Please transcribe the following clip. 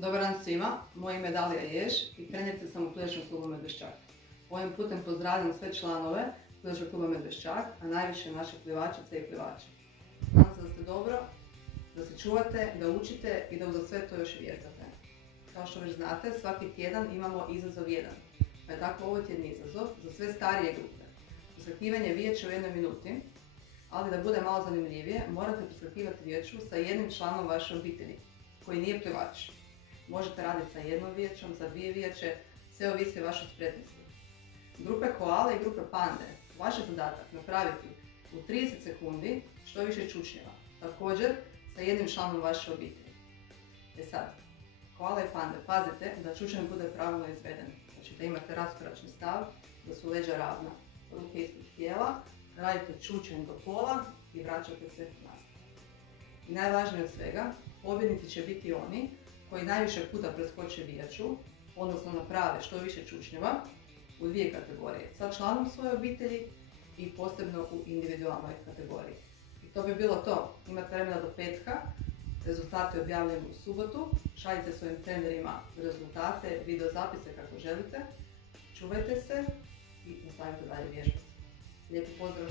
Dobar dan svima, moje ime je Dalija Jež i trenerka sam u Plivačkom klubu Medveščak. Ovim putem pozdravljam sve članove Plivačkog kluba Medveščak, a najviše naše plivačice i plivače. Nadam se da ste dobro, da se čuvate, da učite i da uza sve to još vježbate. Kao što već znate, svaki tjedan imamo izazov 1, pa je tako ovo tjedni izazov za sve starije grupe. Preskakivanje vijeća u 1 minuti, ali da bude malo zanimljivije, morate preskakivati vijeću sa jednim članom vaše obitelji, koji nije plivač. Možete raditi sa jednom vijećom, sa 2 vijeće, sve ovisi o vašoj spretnosti. Grupe koale i grupe pande, vaš je zadatak napraviti u 30 sekundi što više čučnjeva, također sa jednim članom vaše obitelji. Sad, koala i pande, pazite da čučnjev bude pravilno izveden, znači da imate raskoračni stav, da su leđa ravna, ruke ispod tijela, radite čučnjev do pola i vraćate se nazad. I najvažnije od svega, pobjednici će biti oni koji najviše puta preskoče vijeću, odnosno naprave što više čučnjeva u 2 kategorije, sa članom svoje obitelji i posebno u individualnoj kategoriji. I to bi bilo to. Imate vremena do petka, rezultate objavljujemo u subotu, šaljite svojim trenerima rezultate, video zapise kako želite, čuvajte se i nastavite dalje vježbati. Lijepi pozdrav!